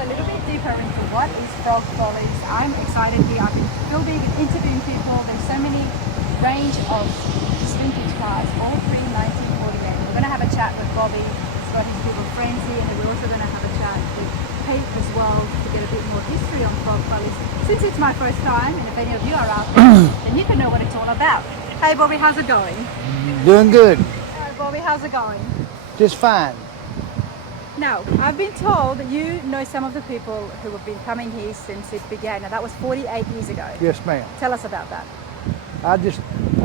a little bit deeper into what is Frog Follies. I'm excited here. I've been filming and interviewing people. There's so many range of vintage cars, all pre-1948. We're going to have a chat with Bobby. He's got his group of friends here, and we're also going to have a chat with Pete as well to get a bit more history on Frog Follies. Since it's my first time, and if any of you are out there, then you can know what it's all about. Hey Bobby, how's it going? Doing good. Bobby, how's it going? Just fine. Now, I've been told that you know some of the people who have been coming here since it began, and that was 48 years ago. Yes, ma'am. Tell us about that. I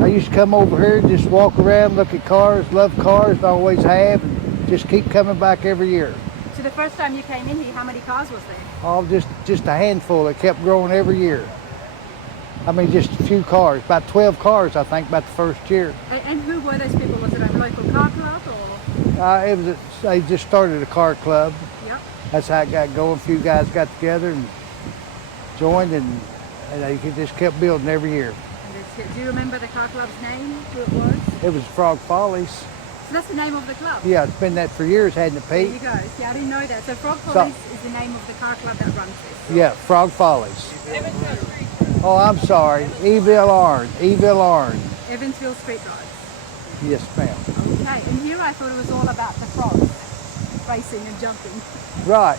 used to come over here, just walk around, look at cars, love cars, always have, and just keep coming back every year. So the first time you came in here, how many cars was there? Oh, just a handful. It kept growing every year. I mean, just a few cars, about 12 cars, I think, about the first year. And who were those people? Was it a local car club or? They just started a car club. Yep. That's how it got going. A few guys got together and joined, and they just kept building every year. Do you remember the car club's name, who it was? It was Frog Follies. So that's the name of the club? Yeah, it's been that for years, hasn't it, Pete? There you go. See, I didn't know that. So Frog Follies is the name of the car club that runs this? Yeah, Frog Follies. Oh, I'm sorry. Evansville, Evansville Street Rides. Yes, ma'am. Okay, and here I thought it was all about the frogs, racing and jumping. Right.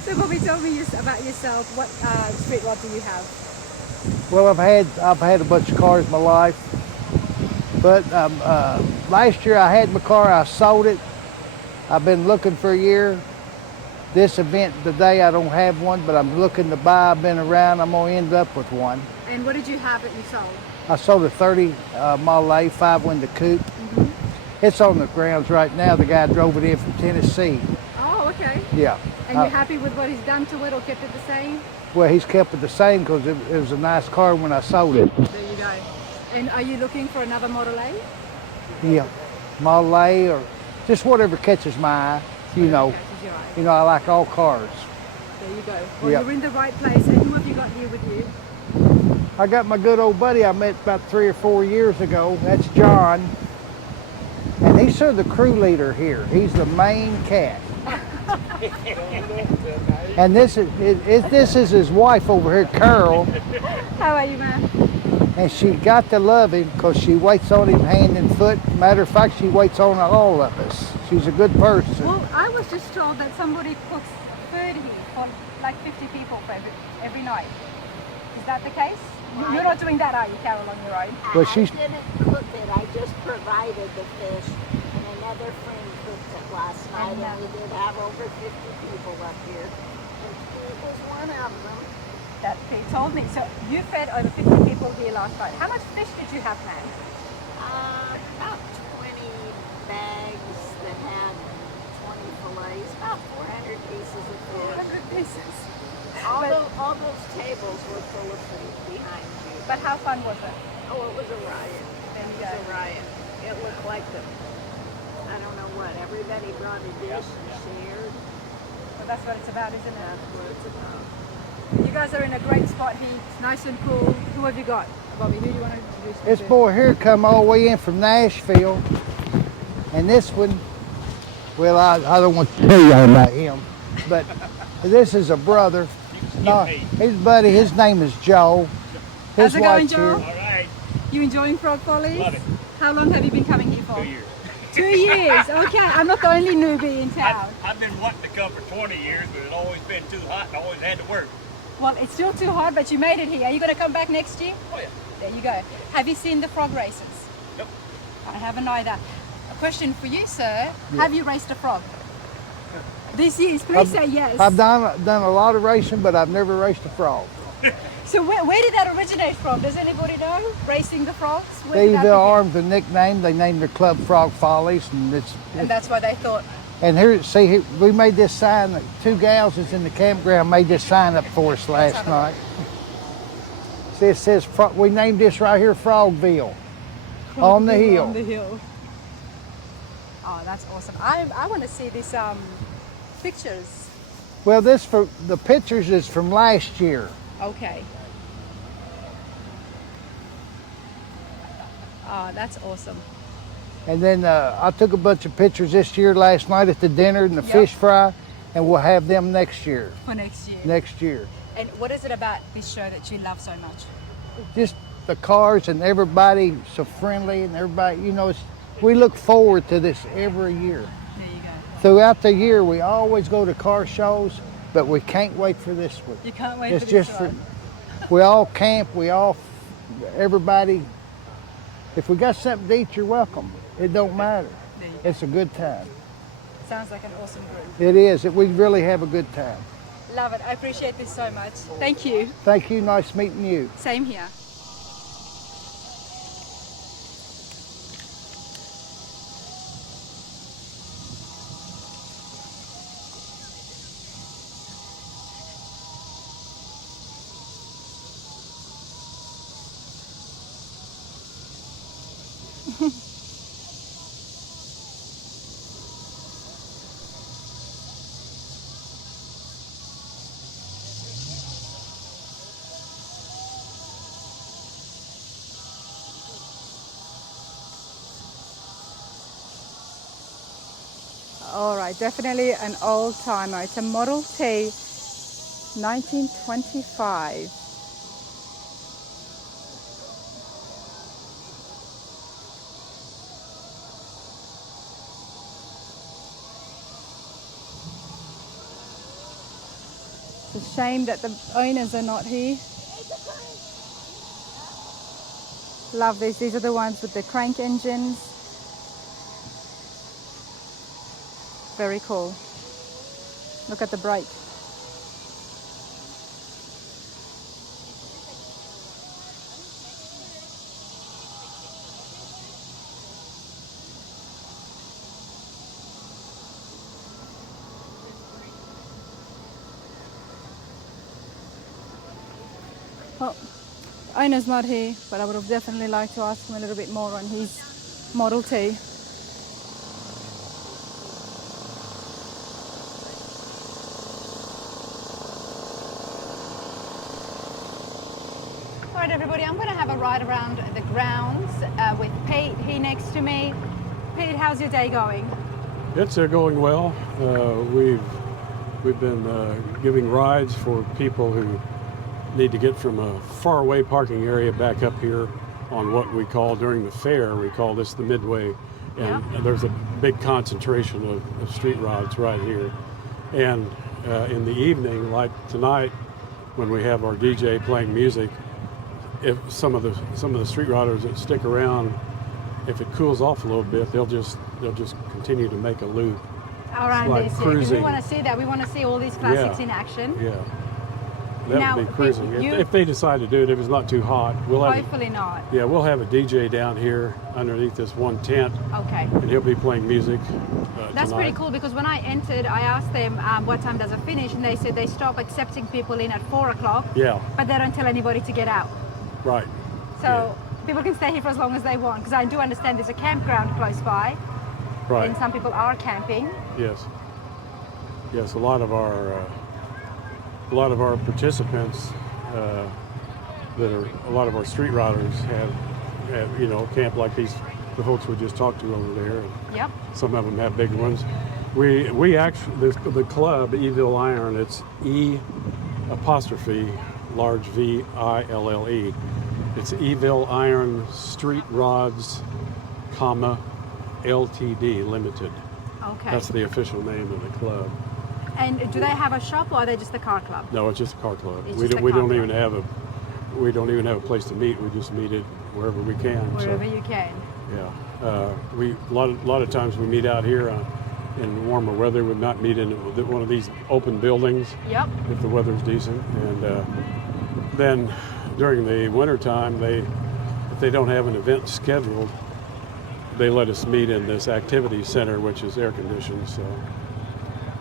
So Bobby, tell me about yourself. What street rod do you have? Well, I've had a bunch of cars in my life, but last year I had my car. I sold it. I've been looking for a year. This event today, I don't have one, but I'm looking to buy. I've been around. I'm gonna end up with one. And what did you have that you sold? I sold a 30 Model A 5-window coupe. Mm-hmm. It's on the grounds right now. The guy drove it in from Tennessee. Oh, okay. Yeah. And you're happy with what he's done to it, or kept it the same? Well, he's kept it the same because it was a nice car when I sold it. There you go. And are you looking for another Model A? Yeah, Model A or just whatever catches my eye. You know, I like all cars. There you go. Well, Yep. you're in the right place. And who have you got here with you? I got my good old buddy I met about 3 or 4 years ago. That's John. And he's sort of the crew leader here. He's the main cat. And this is his wife over here, Carol. How are you, man? And she got to love him because she waits on him hand and foot. Matter of fact, she waits on all of us. She's a good person. Well, I was just told that somebody cooks food here for like 50 people for every night. Is that the case? You're not doing that, are you, Carol, on your own? Well, I didn't cook it. I just provided the fish, and another friend cooked it last night, and we did have over 50 people up here. And Pete was one of them. That Pete told me. So you fed over 50 people here last night. How much fish did you have, man? About 20 bags that had 20 fillets, about 400 pieces of fish. 100 pieces. All those tables were full of food behind you. But how fun was it? Oh, it was a riot. There you It was a riot. It looked like I don't know what, everybody brought a dish and shared. Well, that's what it's about, isn't it? That's what it's about. You guys are in a great spot here. It's nice and cool. Who have you got? Bobby, who do you want to introduce me This to? boy here come all the way in from Nashville. And this one, well, I don't want to tell you about him, but this is a brother. No, his buddy, his name is Joe. His How's it going, wife's Joe? here. All right. You enjoying Frog Follies? Love it. How long have you been coming here for? 2 years. 2 years. Okay, I'm not the only newbie in town. I've been wanting to come for 20 years, but it's always been too hot and I always had to work. Well, it's still too hot, but you made it here. Are you going to come back next year? Oh, yeah. There you go. Have you seen the frog races? Nope. I haven't either. A question for you, sir. Have you raced a frog? This year, please say yes. I've done a lot of racing, but I've never raced a frog. So where did that originate from? Does anybody know? Racing the frogs? Where They did that either begin? armed the nickname. They named their club Frog Follies, and And that's why they thought. and here, see, here, we made this sign. 2 gals that's in the campground made this sign up for us last night. See, it says we named this right here Frogville, on the hill. On the hill. Oh, that's awesome. I want to see these pictures. Well, the pictures is from last year. Okay. Oh, that's awesome. And then I took a bunch of pictures this year last night at the dinner and the fish fry. and we'll have them next year. For next year. Next year. And what is it about this show that you love so much? Just the cars and everybody so friendly and everybody, you know, we look forward to this every year. There you go. Throughout the year, we always go to car shows, but we can't wait for this one. You can't wait It's for this just one. we all camp, everybody. If we got something to eat, you're welcome. It don't matter. There you go. It's a good time. Sounds like an awesome group. It is. We really have a good time. Love it. I appreciate this so much. Thank you. Thank you. Nice meeting you. Same here. All right, definitely an old timer. It's a Model T 1925. It's a shame that the owners are not here. Love these. These are the ones with the crank engines. Very cool. Look at the brake. Well, owner's not here, but I would have definitely liked to ask him a little bit more on his Model T. All right, everybody, I'm going to have a ride around the grounds with Pete here next to me. Pete, how's your day going? It's going well. We've been giving rides for people who need to get from a faraway parking area back up here on what we call during the fair. We call this the Midway, and there's a big concentration of street rods right here. And in the evening, like tonight, when we have our DJ playing music, if some of the street riders that stick around, if it cools off a little bit, they'll just continue to make a loop. Around like this, yeah, 'cause we cruising. want to see that. We want to see all these classics Yeah. in action. Yeah, that Now, would be cruising. you- If they decide to do it, if it's not too hot, we'll have Hopefully not. we'll have a DJ down here underneath this one tent, Okay. and he'll be playing music. That's tonight. pretty cool because when I entered, I asked them what time does it finish, and they said they stop accepting people in at 4 o'clock, Yeah, but they don't tell anybody to get out. right. So people can stay here for as long as they want, because I do understand there's a campground close by, Right. and some people are camping. Yes. Yes. A lot of our participants a lot of our street riders have camp like the folks we just talked to over there. Yep. Some of them have big ones. We actually, the club, Eville Iron, it's large VILLE. It's Eville Iron Street Rods, Ltd. Limited. Okay. That's the official name of the club. And do they have a shop, or are they just a car club? No, it's just a car club. It's We just don't, a we car don't club. even have a place to meet. We just meet it wherever we can. Wherever So, you can. yeah. A lot of times we meet out here in warmer weather. We might meet in one of these open buildings Yep. if the weather's decent. And then during the winter time, if they don't have an event scheduled, they let us meet in this activity center, which is air conditioned. So,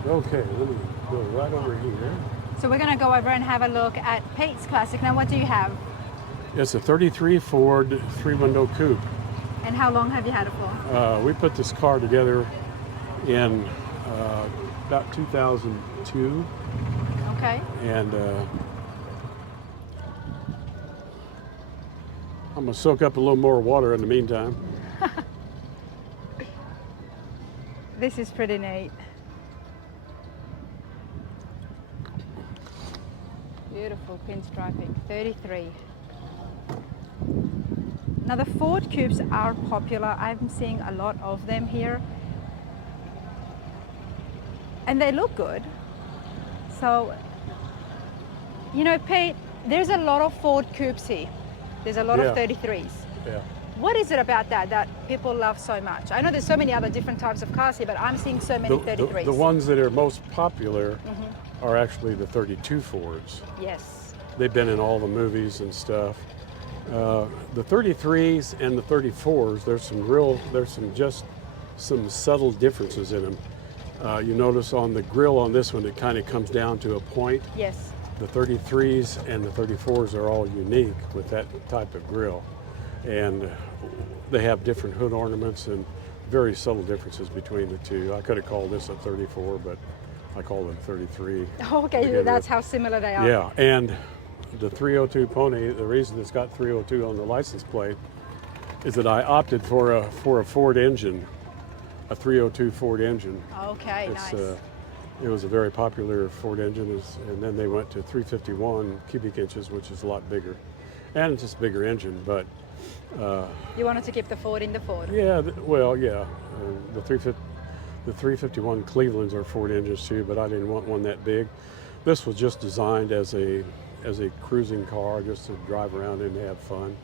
okay, let me go right over here. So we're going to go over and have a look at Pete's Classic. Now, what do you have? It's a 33 Ford three-window coupe. And how long have you had it for? We put this car together in about 2002, Okay. and I'm gonna soak up a little more water in the meantime. This is pretty neat. Beautiful pinstriping, 33. Now the Ford Coupes are popular. I'm seeing a lot of them here. And they look good. So, you know, Pete, there's a lot of Ford Coupes here. There's a lot of 33s. Yeah. What is it about that people love so much? I know there's so many other different types of cars here, but I'm seeing so many 33s. The ones that are most popular are actually the 32 Fords. Yes. They've been in all the movies and stuff. The 33s and the 34s, there's some subtle differences in them. You notice on the grill on this one, it kind of comes down to a point. Yes. The 33s and the 34s are all unique with that type of grill. And they have different hood ornaments and very subtle differences between the two. I could have called this a 34, but I called it a 33. Okay, that's how similar they are. Yeah, and the 302 Pony, the reason it's got 302 on the license plate is that I opted for a Ford engine, a 302 Ford engine. Okay, nice. It was a very popular Ford engine, and then they went to 351 cubic inches, which is a lot bigger. And it's just a bigger engine, but... you wanted to keep the Ford in the Ford? Yeah, the 351 Clevelands are Ford engines too, but I didn't want one that big. This was just designed as a cruising car, just to drive around and have fun.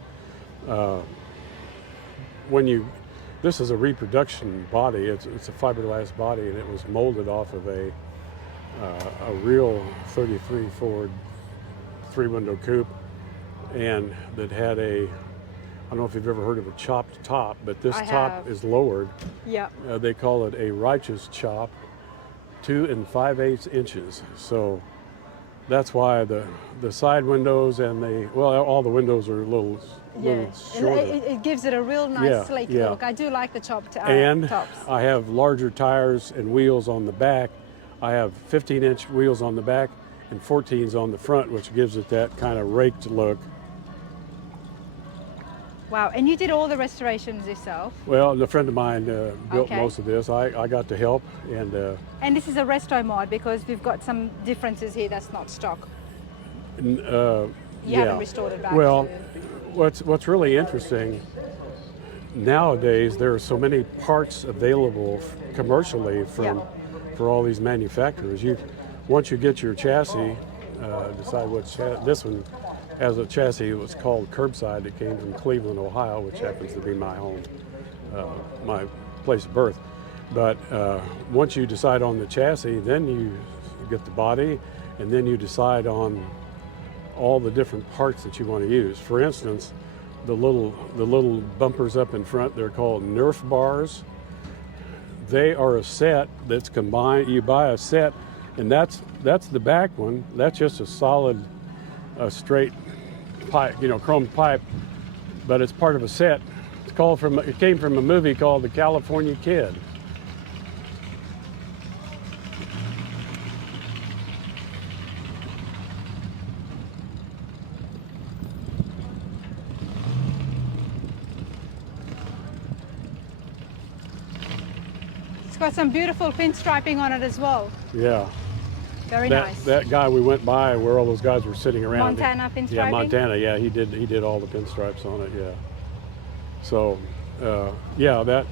This is a reproduction body. It's a fiberglass body, and it was molded off of a real 33 Ford three-window coupe, and that had I don't know if you've ever heard of a chopped top, but this top is lowered. Yeah. They call it a righteous chop, 2 5/8 inches. So that's why the side windows and all the windows are a little shorter. It gives it a real nice sleek look. I do like the chopped tops. And I have larger tires and wheels on the back. I have 15-inch wheels on the back and 14s on the front, which gives it that kind of raked look. Wow, and you did all the restorations yourself? Well, a friend of mine built most of this. I got to help. And this is a resto mod because we've got some differences here that's not stock. You haven't restored it back Well, to... what's really interesting, nowadays there are so many parts available commercially for all these manufacturers. Once you get your chassis, decide what this one has a chassis. It was called Curbside. It came from Cleveland, Ohio, which happens to be my home, my place of birth. But once you decide on the chassis, then you get the body, and then you decide on all the different parts that you want to use. For instance, the little bumpers up in front, they're called Nerf bars. They are a set that's combined. You buy a set, and that's the back one. That's just a solid, straight pipe, chrome pipe, but it's part of a set. It came from a movie called The California Kid. It's got some beautiful pinstriping on it as well. Yeah. Very nice. That guy we went by where all those guys were sitting around. Montana pinstriping? Yeah, Montana. Yeah, he did all the pinstripes on it. Yeah. So, that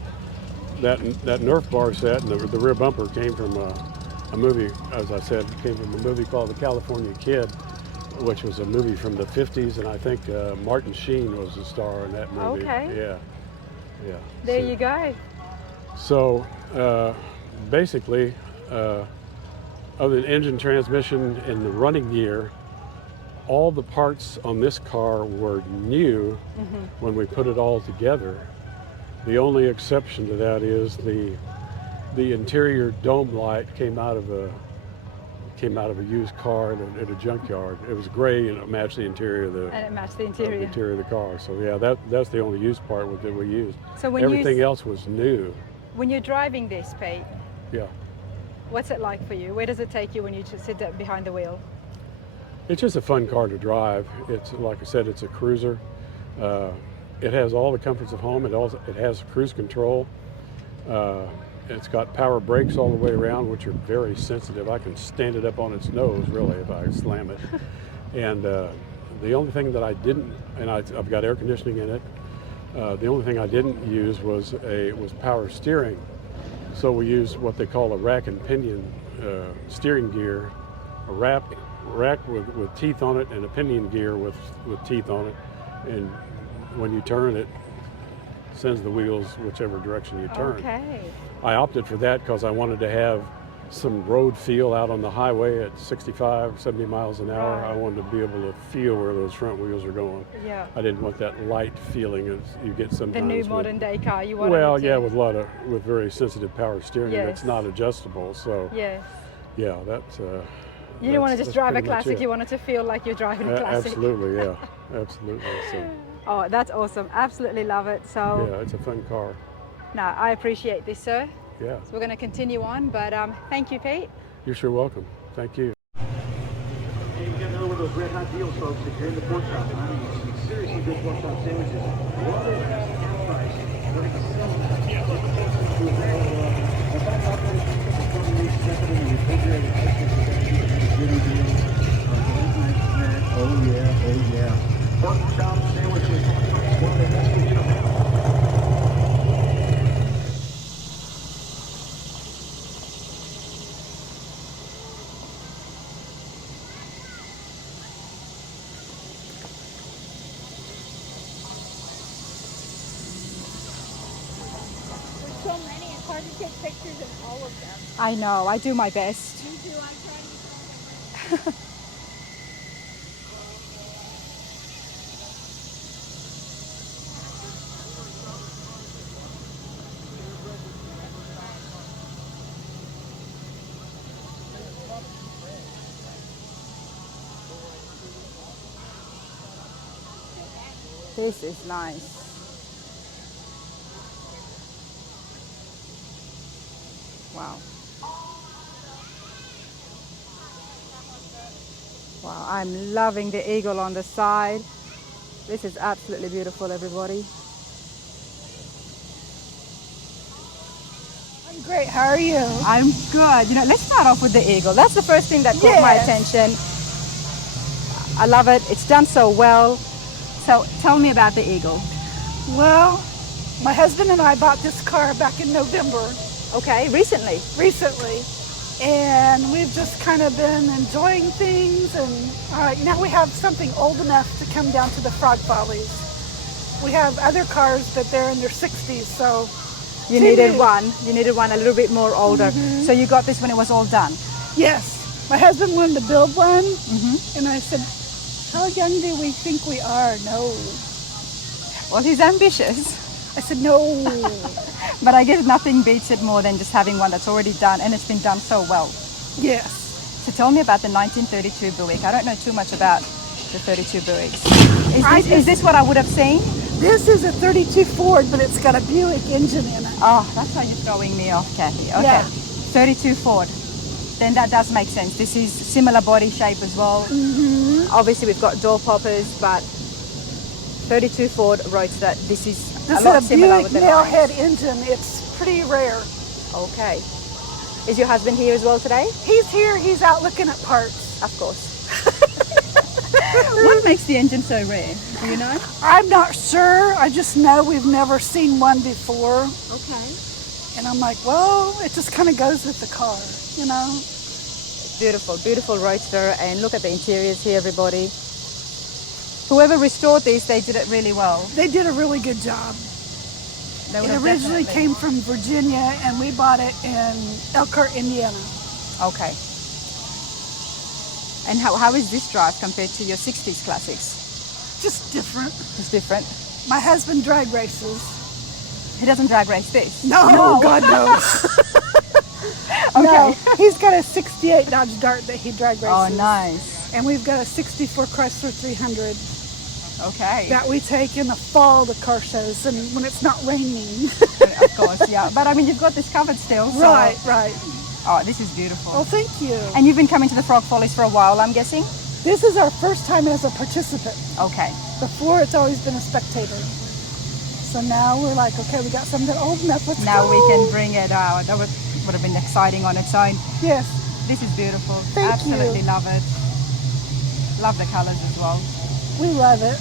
Nerf bar set and the rear bumper came from a movie. As I said, came from a movie called The California Kid, which was a movie from the 50s, and I think Martin Sheen was the star in that movie. Okay. Yeah. There you go. So, basically. Other than engine, transmission, and the running gear, all the parts on this car were new when we put it all together. The only exception to that is the interior dome light came out of a used car at a junkyard. It was gray and it matched the interior of and it matched the interior. Of the car. So yeah, that's the only used part that we used. So everything else was new. When you're driving this, Pete, yeah. What's it like for you? Where does it take you when you just sit behind the wheel? It's just a fun car to drive. It's, like I said, it's a cruiser. It has all the comforts of home. It has cruise control. It's got power brakes all the way around, which are very sensitive. I can stand it up on its nose, really, if I slam it. And the only thing that I didn't, and I've got air conditioning in it. The only thing I didn't use was power steering. So we used what they call a rack and pinion steering gear, a rack with teeth on it, and a pinion gear with teeth on it. And when you turn it, sends the wheels whichever direction you turn. Okay. I opted for that because I wanted to have some road feel out on the highway at 65, 70 miles an hour. Right. I wanted to be able to feel where those front wheels are going. Yeah. I didn't want that light feeling as you get sometimes. The new with- modern day car, you wanted Well, it to. yeah, with very sensitive power steering Yes. that's not adjustable. So Yes. yeah, that's. You didn't want to just that's drive a pretty much classic, it. you wanted to feel like you're driving a classic. Absolutely, yeah, absolutely. So Oh, that's awesome. Absolutely love it. So, yeah, it's a fun car. no, I appreciate this, sir. Yeah, So we're going to continue on, but thank you, Pete. you're sure welcome. Thank you. Hey, you got over those red hot deals, folks. If you're in the pork shop, I mean, some seriously good pork chop sandwiches. Water at half price. What is Oh yeah, oh yeah. Pork chop sandwiches. One of the best we can have. There's so many, it's hard to take pictures of all of them. I know, I do my best. Me too, I try to. This is nice. Wow. Wow, I'm loving the eagle on the side. This is absolutely beautiful, everybody. I'm great. How are you? I'm good. You know, let's start off with the eagle. That's the first thing that caught my Yes. attention. I love it. It's done so well. So tell me about the eagle. Well, my husband and I bought this car back in November Okay, recently. and we've just kind of been enjoying things. And now we have something old enough to come down to the Frog Follies. We have other cars, but they're in their 60s, so You Two needed new. one. You needed one a little bit more older. So you got this when it was all done. yes. My husband wanted to build one, and I said, how young do we think we are? No. Well, he's ambitious. I said, no. But I guess nothing beats it more than just having one that's already done, and it's been done so well. Yes. So tell me about the 1932 Buick. I don't know too much about the 32 Buicks. Is this what I would have seen? This is a 32 Ford, but it's got a Buick engine in it. Oh, that's why you're throwing me off, Kathy. Okay. Yeah. 32 Ford. Then that does make sense. This is similar body shape as well. Obviously, we've got door poppers, but 32 Ford Roadster. This is This a lot is a similar Buick with the nailhead lines. engine. It's pretty rare. Okay. Is your husband here as well today? He's here. He's out looking at parts. Of course. What makes the engine so rare? Do you know? I'm not sure. I just know we've never seen one before. Okay. And I'm like, well, it just kind of goes with the car, you know? Beautiful, beautiful Roadster. And look at the interiors here, everybody. Whoever restored these, they did it really well. They did a really good job. They would It have originally definitely- came from Virginia, and we bought it in Elkhart, Indiana. Okay. And how is this drive compared to your 60s classics? Just different. It's different. My husband drag races. He doesn't drag race this. No, God, no. Okay. No, he's got a 68 Dodge Dart that he drag races. Oh, nice. And we've got a 64 Chrysler 300 Okay. that we take in the fall to car shows and when it's not raining. Of course, yeah. But I mean, you've got this covered still. So. Right, right. Oh, this is beautiful. Well, thank you. And you've been coming to the Frog Follies for a while, I'm guessing? This is our first time as a participant. Okay. Before, it's always been a spectator. So now we're like, okay, we got something old enough. Let's Now go. we can bring it out. That would have been exciting on its own. Yes. This is beautiful. Thank Absolutely you. love it. Love the colors as well. We love it.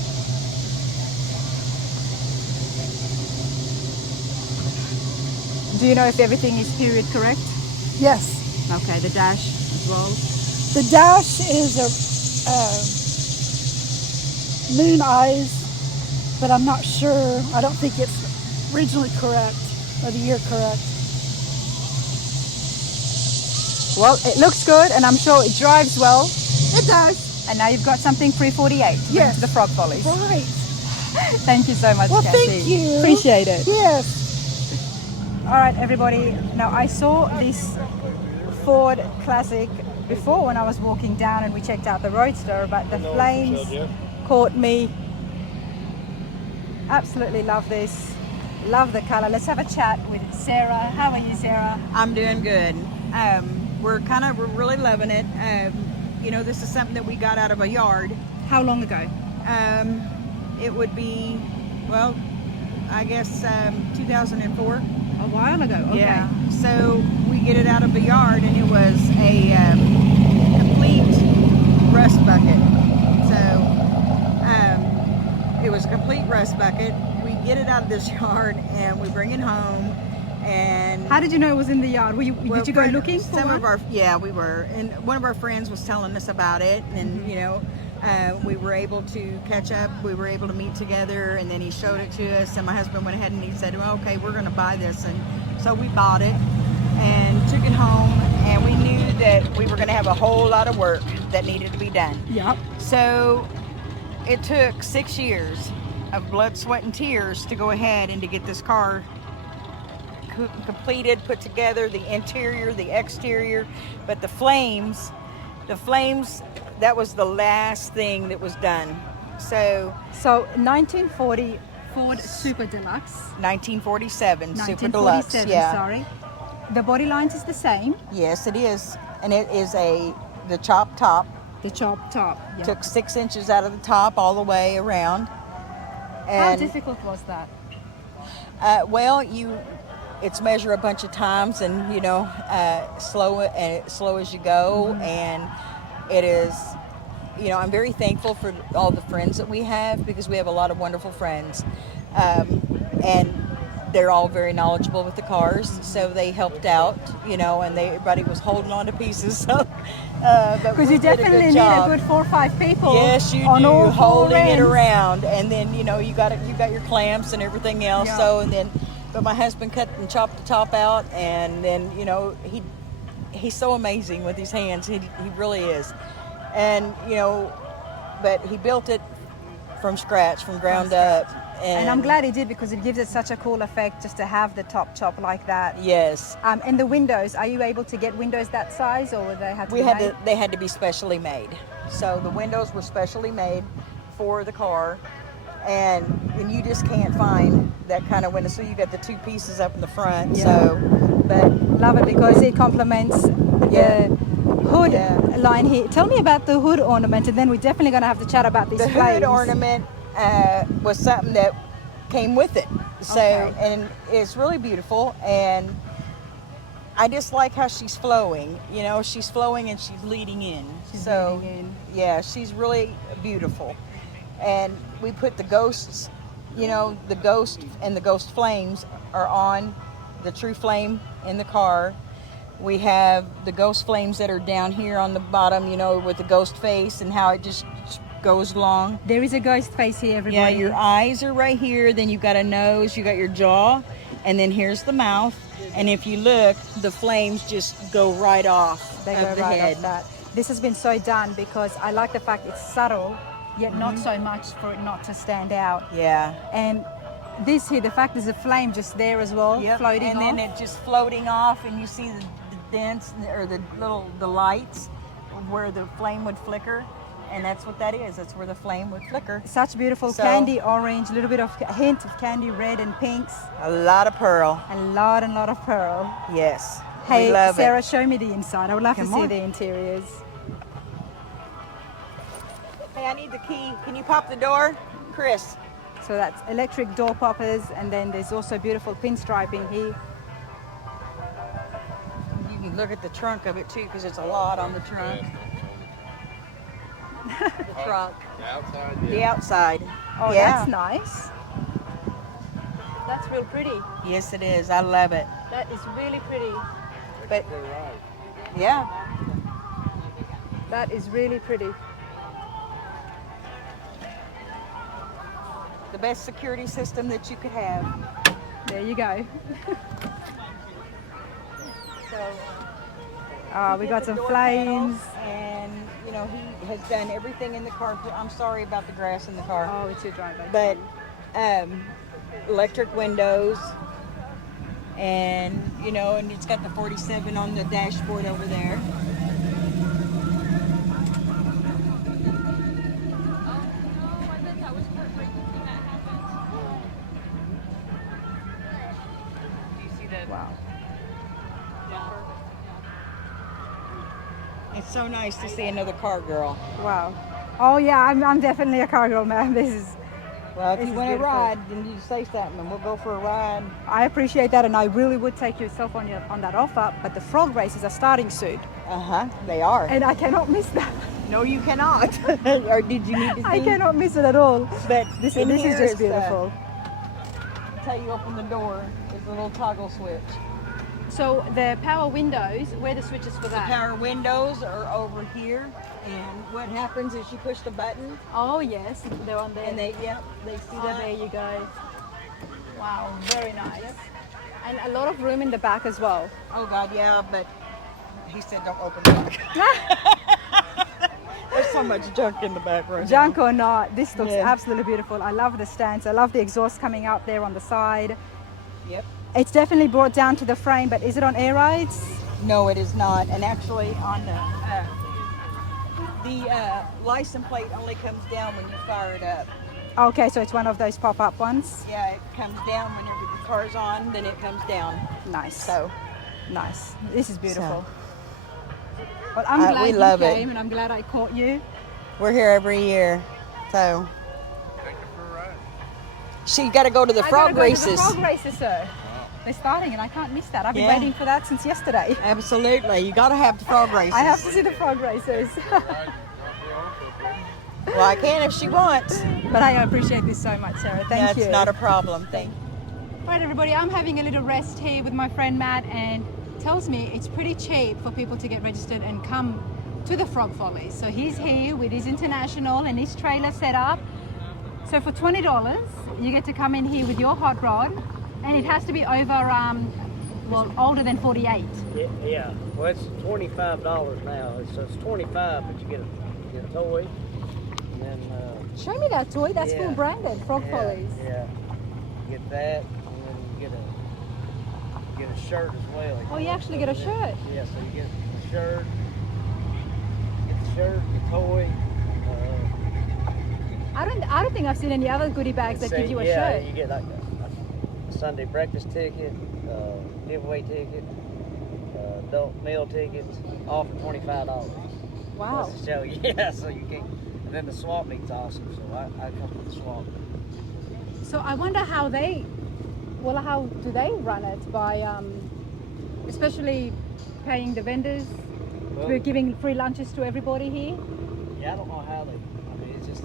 Do you know if everything is period correct? Yes. Okay, the dash as well. The dash is a moon eyes, but I'm not sure. I don't think it's regionally correct or the year correct. Well, it looks good, and I'm sure it drives well. It does. And now you've got something 348 to bring Yes. to the Frog Follies. Right. Thank you so much, Well, Kathy. thank you. Appreciate it. Yes. All right, everybody. Now, I saw this Ford Classic before when I was walking down and we checked out the Roadster, but the flames caught me. Absolutely love this. Love the color. Let's have a chat with Sarah. How are you, Sarah? I'm doing good. We're really loving it. You know, this is something that we got out of a yard. How long ago? It would be, well, I guess 2004. A while ago. Okay. Yeah. So we get it out of a yard, and it was a complete rust bucket. So it was a complete rust bucket. We get it out of this yard, and we bring it home. And How did you know it was in the yard? Did you go looking for some one? of our? Yeah, we were, and one of our friends was telling us about it, and you know, we were able to catch up. We were able to meet together, and then he showed it to us. And my husband went ahead and he said, well, "Okay, we're going to buy this," and so we bought it and took it home. And we knew that we were going to have a whole lot of work that needed to be done. Yep. So it took 6 years of blood, sweat, and tears to go ahead and to get this car completed, put together, the interior, the exterior, but the flames, that was the last thing that was done. So 1940 Ford Super Deluxe. 1947 Super Deluxe, yeah. Sorry. The body lines is the same. Yes, it is, and it is the chop top. The chop top. Yeah. Took 6 inches out of the top all the way around. How And difficult was that? well, it's measure a bunch of times, and you know, slow as you go, and it is, you know, I'm very thankful for all the friends that we have, because we have a lot of wonderful friends, and they're all very knowledgeable with the cars, so they helped out, you know, and everybody was holding on to pieces. So, Because you definitely need a good 4 or 5 people. Yes, you on do, all holding it ends. around, and then you know you got your clamps and everything else. Yeah. So and then, but my husband cut and chopped the top out, and then you know he's so amazing with his hands. He really is, and you know, but he built it from scratch, from ground up. And I'm glad he did, because it gives it such a cool effect just to have the top chop like that. Yes. And the windows, are you able to get windows that size, or would they have to be made? They had to be specially made. So the windows were specially made for the car, and you just can't find that kind of window. So you got the 2 pieces up in the front. Yeah. So, but Love it, because it complements Yeah. the hood Yeah. line here. Tell me about the hood ornament, and then we're definitely going to have to chat about these the flames. hood ornament was something that came with it. So, Okay. and it's really beautiful, and I just like how she's flowing. You know, she's flowing and she's leading in. leading in. Yeah, she's really beautiful. And we put the ghosts, you know, the ghost and the ghost flames are on the true flame in the car. We have the ghost flames that are down here on the bottom, you know, with the ghost face and how it just goes along. There is a ghost face here, everybody. Yeah, your eyes are right here, then you've got a nose, you got your jaw, and then here's the mouth. And if you look, the flames just go right off They of go the right head. off that. This has been so done because I like the fact it's subtle, yet not so much for it not to stand out. Yeah. And this here, the fact there's a flame just there as well, Yep. floating and off. then it just floating off, and you see the dents or the lights where the flame would flicker, and that's what that is. That's where the flame would flicker. Such beautiful So- candy orange, a little bit of a hint of candy red and pinks, A lot of pearl. a lot of pearl. Yes. Hey, we love Sarah, it. show me the inside. I would love Come to see on. the interiors. Hey, I need the key. Can you pop the door, Chris? So that's electric door poppers, and then there's also beautiful pinstriping here. You can look at the trunk of it too, because it's a lot on the trunk. The trunk. The outside, The outside. Oh, Yeah. that's nice. That's real pretty. Yes, it is. I love it. That is really pretty. But yeah, That is really pretty. the best security system that you could have. There you go. So We did got the some door flames. panels, and you know he has done everything in the car. I'm sorry about the grass in the car, Oh, it's your driveway. but electric windows, and you know, and it's got the 47 on the dashboard over there. Wow. It's so nice to see another car girl. Wow. Oh yeah, I'm definitely a car girl, man. This is. Well, if This you is want to beautiful. ride, then you say something, and we'll go for a ride. I appreciate that, and I really would take yourself on that offer. But the frog races are starting soon, They are. and I cannot miss that. No, you cannot. Or did you need to see? I cannot miss it at all. But This in is here just is, beautiful. That's how you open the door. It's a little toggle switch. So the power windows, where are the switches for The that? power windows are over here, and what happens is you push the button, Oh yes, they're on there. and they see So that. there you go. Wow, very nice. And a lot of room in the back as well. Oh God, yeah, but he said don't open the back. There's so much junk in the back right Junk or not, this looks Yeah. absolutely beautiful. I love the stands. I love the exhaust coming out there on the side. now. Yep. It's definitely brought down to the frame, but is it on air rides? No, it is not. And actually, on the license plate only comes down when you fire it up. Okay, so it's one of those pop-up ones. Yeah, it comes down whenever the car's on, then it comes down. Nice. So, Nice. This is beautiful. So. Well, I'm glad we you love it. came, and I'm glad I caught you. We're here every year. So, Take it for a ride. she got to go to the I frog gotta go to races. the frog races, sir. They're starting, and I can't miss that. I've been Yeah. waiting for that since yesterday. Absolutely. You got to have the frog races. I have to see the frog races. Ride, drop you off up here. Well, I can if she wants. But I appreciate this so much, Sarah. Thank That's you. not a problem. Thank you. All right, everybody, I'm having a little rest here with my friend Matt, and tells me it's pretty cheap for people to get registered and come to the Frog Follies. So he's here with his international and his trailer set up. So for $20, you get to come in here with your hot rod, and it has to be over, older than 48. Yeah, well, it's $25 now. It's 25, but you get a toy, and then Show me that toy. That's Yeah. full branded, Frog Follies. Yeah, you get that, and then you get a shirt as well. Oh, you actually get a shirt. Yeah, so you get the shirt, the toy. I don't think I've seen any other goodie bags that give you a yeah, shirt. you get like a Sunday breakfast ticket, giveaway ticket, adult meal tickets, all for $25. Wow. Plus the show, yeah, so you can. And then the swap meet's awesome, so I come with the swap. So I wonder how do they run it by, especially paying the vendors, Well, giving free lunches to everybody here? yeah, I don't know how it's just,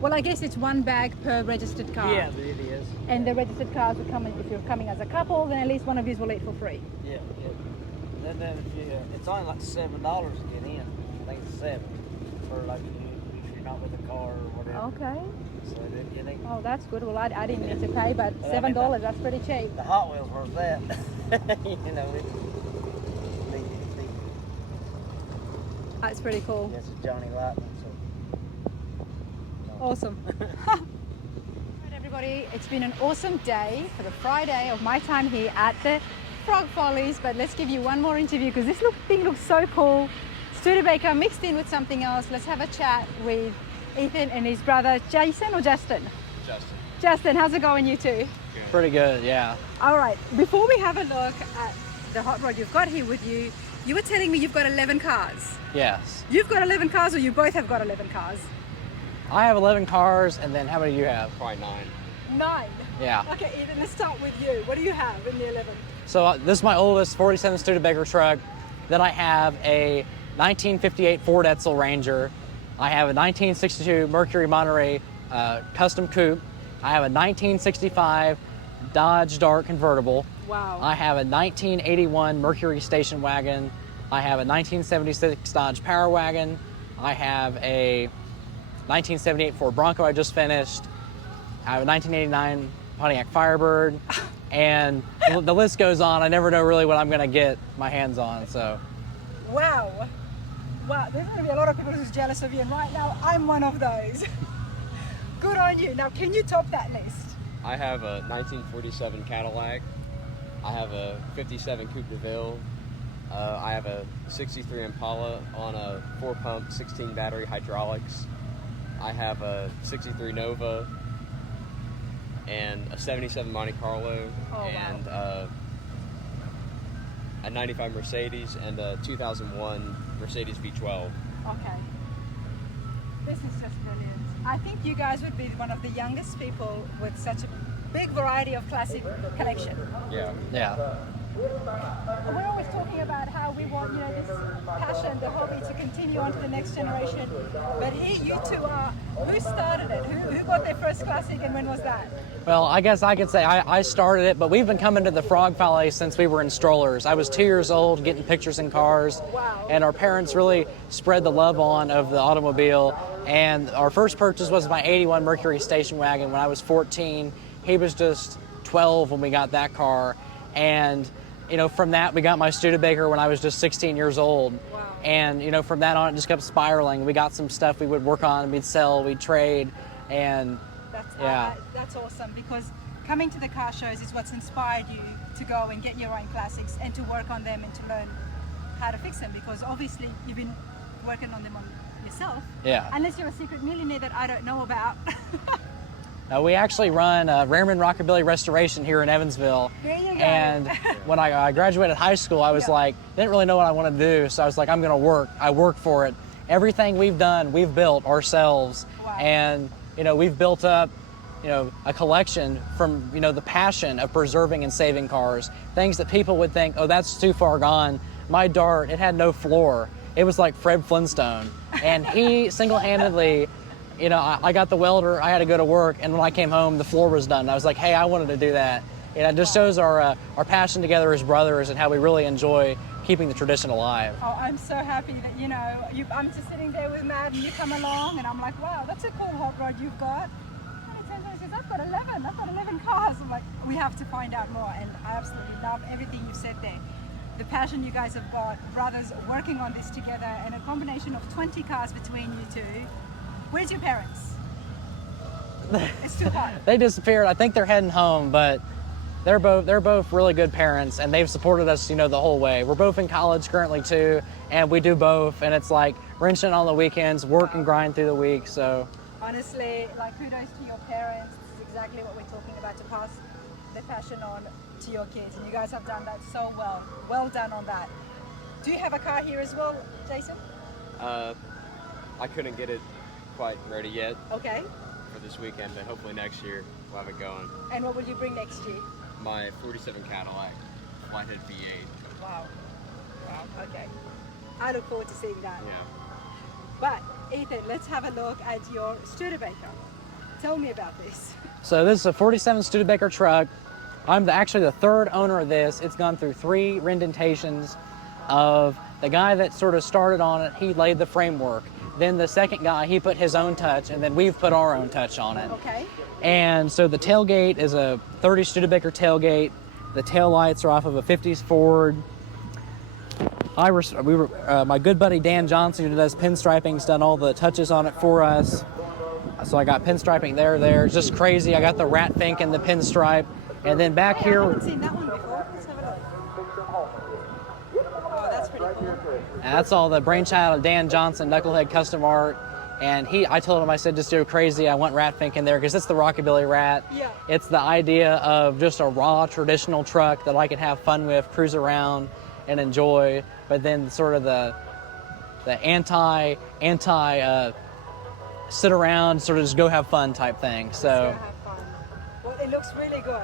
Well, I guess it's one bag per registered car. yeah, it is. And the registered cars will come in, if you're coming as a couple, then at least one of you will eat for free. Yeah. And then if you, it's only like $7 to get in. I think it's $7 for like if you're not with a car or whatever. Okay. So then you Oh, that's good. Well, I didn't need to pay, but But I mean, $7, that's pretty cheap. the Hot Wheels worth that. You know, it's That's pretty cool. yes, it's Johnny Lightning. So Awesome. Right, everybody, it's been an awesome day for the Friday of my time here at the Frog Follies, but let's give you one more interview because this thing looks so cool. Studebaker mixed in with something else. Let's have a chat with Ethan and his brother, Jason or Justin? Justin. Justin, how's it going, you two? Pretty good, yeah. All right, before we have a look at the hot rod you've got here with you, you were telling me you've got 11 cars. Yes. You've got 11 cars, or you both have got 11 cars? I have 11 cars, and then how many do you have? Probably 9. 9. Yeah. Okay, Ethan, let's start with you. What do you have in the 11? So this is my oldest 47 Studebaker truck. Then I have a 1958 Ford Edsel Ranger, I have a 1962 Mercury Monterey custom coupe. I have a 1965 Dodge Dart convertible. Wow. I have a 1981 Mercury station wagon. I have a 1976 Dodge Power Wagon. I have a 1978 Ford Bronco I just finished. I have a 1989 Pontiac Firebird. And the list goes on. I never know really what I'm going to get my hands on. So. Wow. Wow, there's going to be a lot of people who's jealous of you, and right now I'm one of those. Good on you. Now, can you top that list? I have a 1947 Cadillac. I have a 57 Coupe de Ville. I have a 63 Impala on a 4-pump 16 battery hydraulics. I have a 63 Nova and a 77 Monte Carlo and a 95 Mercedes and a 2001 Mercedes V12. Okay. This is just brilliant. I think you guys would be one of the youngest people with such a big variety of classic collection. Yeah. Yeah. We're always talking about how we want, this passion, the hobby to continue on to the next generation. But here you two are. Who started it? Who got their first classic, and when was that? Well, I guess I could say I started it, but we've been coming to the Frog Follies since we were in strollers. I was 2 years old, getting pictures in cars. Wow. And our parents really spread the love on of the automobile. And our first purchase was my 81 Mercury station wagon when I was 14. He was just 12 when we got that car. And from that, we got my Studebaker when I was just 16 years old. Wow. And, from that on, it just kept spiraling. We got some stuff we would work on, we'd sell, we'd trade, and that's awesome, because coming to the car shows is what's inspired you to go and get your own classics and to work on them and to learn how to fix them, because obviously you've been working on them on yourself. Yeah. Unless you're a secret millionaire that I don't know about. We actually run Rareman Rockabilly Restoration here in Evansville. There you go. And when I graduated high school, I was didn't really know what I wanted to do. So I was like, I'm going to work. I work for it. Everything we've done, we've built ourselves. Wow. And, we've built up, a collection from, the passion of preserving and saving cars. Things that people would think, oh, that's too far gone. My Dart, it had no floor. It was like Fred Flintstone. And he single-handedly, I got the welder, I had to go to work, and when I came home, the floor was done. I was like, hey, I wanted to do that. And it just shows our passion together as brothers and how we really enjoy keeping the tradition alive. Oh, I'm so happy that, I'm just sitting there with Matt and you come along and I'm like, wow, that's a cool hot rod you've got. And he turns around and says, I've got 11 cars. I'm like, we have to find out more. And I absolutely love everything you've said there. The passion you guys have got, brothers working on this together, and a combination of 20 cars between you two. Where's your parents? It's too hot. They disappeared. I think they're heading home, but they're both really good parents, and they've supported us, the whole way. We're both in college currently too, and we do both, and it's like wrenching on the weekends, work and grind through the week. So honestly, kudos to your parents. This is exactly what we're talking about, to pass the passion on to your kids, and you guys have done that so well. Well done on that. Do you have a car here as well, Jason? I couldn't get it quite ready yet. Okay. For this weekend, but hopefully next year we'll have it going. And what will you bring next year? My 47 Cadillac, flathead V8. Wow. Okay. I look forward to seeing that. Yeah. But Ethan, let's have a look at your Studebaker. Tell me about this. So this is a 47 Studebaker truck. I'm actually the third owner of this. It's gone through 3 indentations of the guy that sort of started on it. He laid the framework. Then the second guy, he put his own touch, and then we've put our own touch on it. Okay. And so the tailgate is a 30 Studebaker tailgate. The tail lights are off of a 50s Ford. My good buddy Dan Johnson, who does pinstriping, has done all the touches on it for us. So I got pinstriping there. It's just crazy. I got the rat fink and the pinstripe. And then back here... I haven't seen that one before. Let's have a look. Oh, that's pretty cool. And that's all the brainchild of Dan Johnson, Knucklehead Custom Art. And I told him, I said, just do crazy. I want rat fink in there because it's the Rockabilly Rat. Yeah. It's the idea of just a raw traditional truck that I can have fun with, cruise around and enjoy. But then sort of the anti sit around, sort of just go have fun type thing. So. Let's go have fun. Well, it looks really good.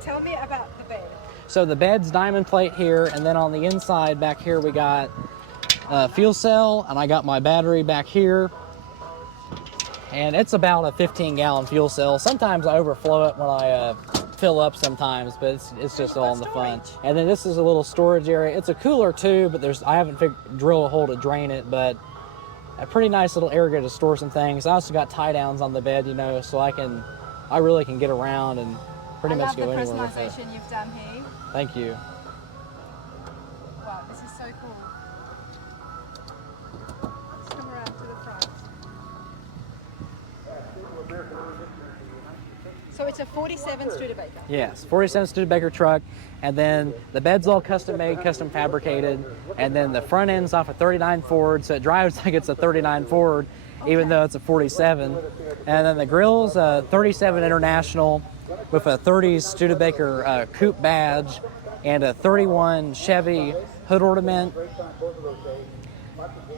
Tell me about the bed. So the bed's diamond plate here, and then on the inside back here we got a fuel cell, and I got my battery back here. and it's about a 15-gallon fuel cell. Sometimes I overflow it when I fill up sometimes, but it's just all in the fun. And then this is a little storage area. It's a cooler too, but I haven't drilled a hole to drain it, but a pretty nice little area to store some things. I also got tie downs on the bed, you know, so I really can get around and pretty much go anywhere with it. I love the personalization you've done here. Thank you. Wow, this is so cool. Let's come around to the front. So it's a 47 Studebaker. Yes, 47 Studebaker truck, and then the bed's all custom made, custom fabricated, and then the front end's off a 39 Ford, so it drives like it's a 39 Ford, even though it's a 47. And then the grill's a 37 International with a 30s Studebaker coupe badge and a 31 Chevy hood ornament.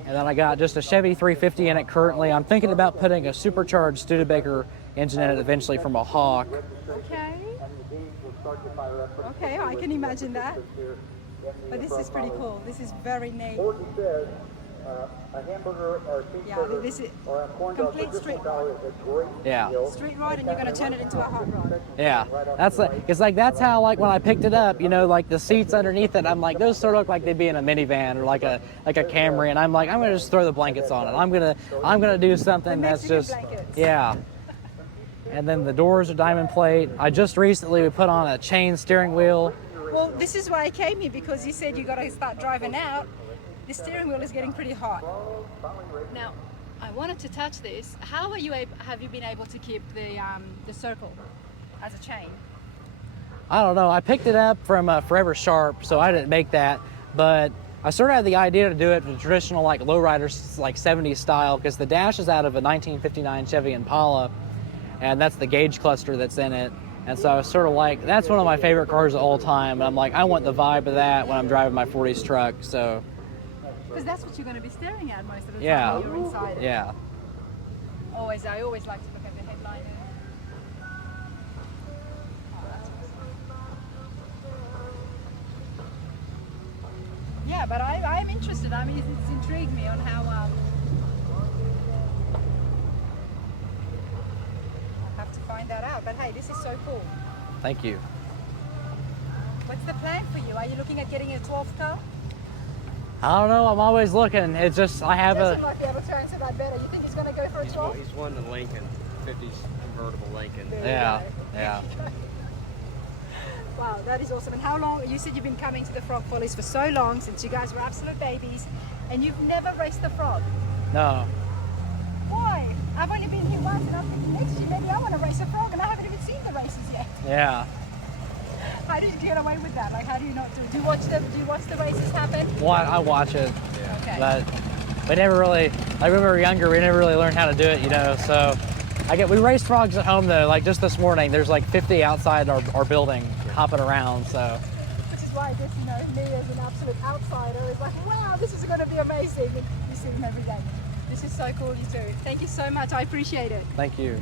And then I got just a Chevy 350 in it currently. I'm thinking about putting a supercharged Studebaker engine in it eventually from a Hawk. Okay. Okay, I can imagine that. But this is pretty cool. This is very neat. Yeah, this is complete street rod. Yeah. Street rod, and you're going to turn it into a hot rod. Yeah, that's how like when I picked it up, you know, like the seats underneath it, I'm like, those sort of look like they'd be in a minivan or like a Camry, and I'm like, I'm gonna just throw the blankets on it. I'm gonna do something that's just blankets. Yeah. And then the doors are diamond plate. I just recently put on a chain steering wheel. Well, this is why I came here, because you said you got to start driving out. The steering wheel is getting pretty hot. Now, I wanted to touch this. How are have you been able to keep the circle as a chain? I don't know. I picked it up from Forever Sharp, so I didn't make that. But I sort of had the idea to do it the traditional like lowriders, like 70s style, because the dash is out of a 1959 Chevy Impala, and that's the gauge cluster that's in it. And so I was sort of like, that's one of my favorite cars of all time. And I'm like, I want the vibe of that when I'm driving my 40s truck. So. Because that's what you're going to be staring at most of the Yeah. time when you're inside. Yeah. I always like to look at the headliner. Oh, that's awesome. Yeah, but I'm interested. I mean, it's intrigued me on how. I'll have to find that out. But hey, this is so cool. Thank you. What's the plan for you? Are you looking at getting a 12th car? I don't know. I'm always looking. It's just I have Jason might be able to answer that better. You think he's going to go for a 12th? He's won the Lincoln, 50s convertible Lincoln. Yeah. Wow, that is awesome. And how long? You said you've been coming to the Frog Follies for so long, since you guys were absolute babies, and you've never raced the frog. No. Why? I've only been here once, and I'm thinking next year maybe I want to race a frog, and I haven't even seen the races yet. Yeah. How did you get away with that? Like, how do you not do? Do you watch the races happen? Well, I watch it. Yeah. Okay. But we never really, like when we were younger, we never really learned how to do it, you know. So we race frogs at home though. Like just this morning, there's like 50 outside our building hopping around. So. Which is why I guess, you know, me as an absolute outsider is like, wow, this is going to be amazing. And you see them every day. This is so cool, you two. Thank you so much. I appreciate it. Thank you.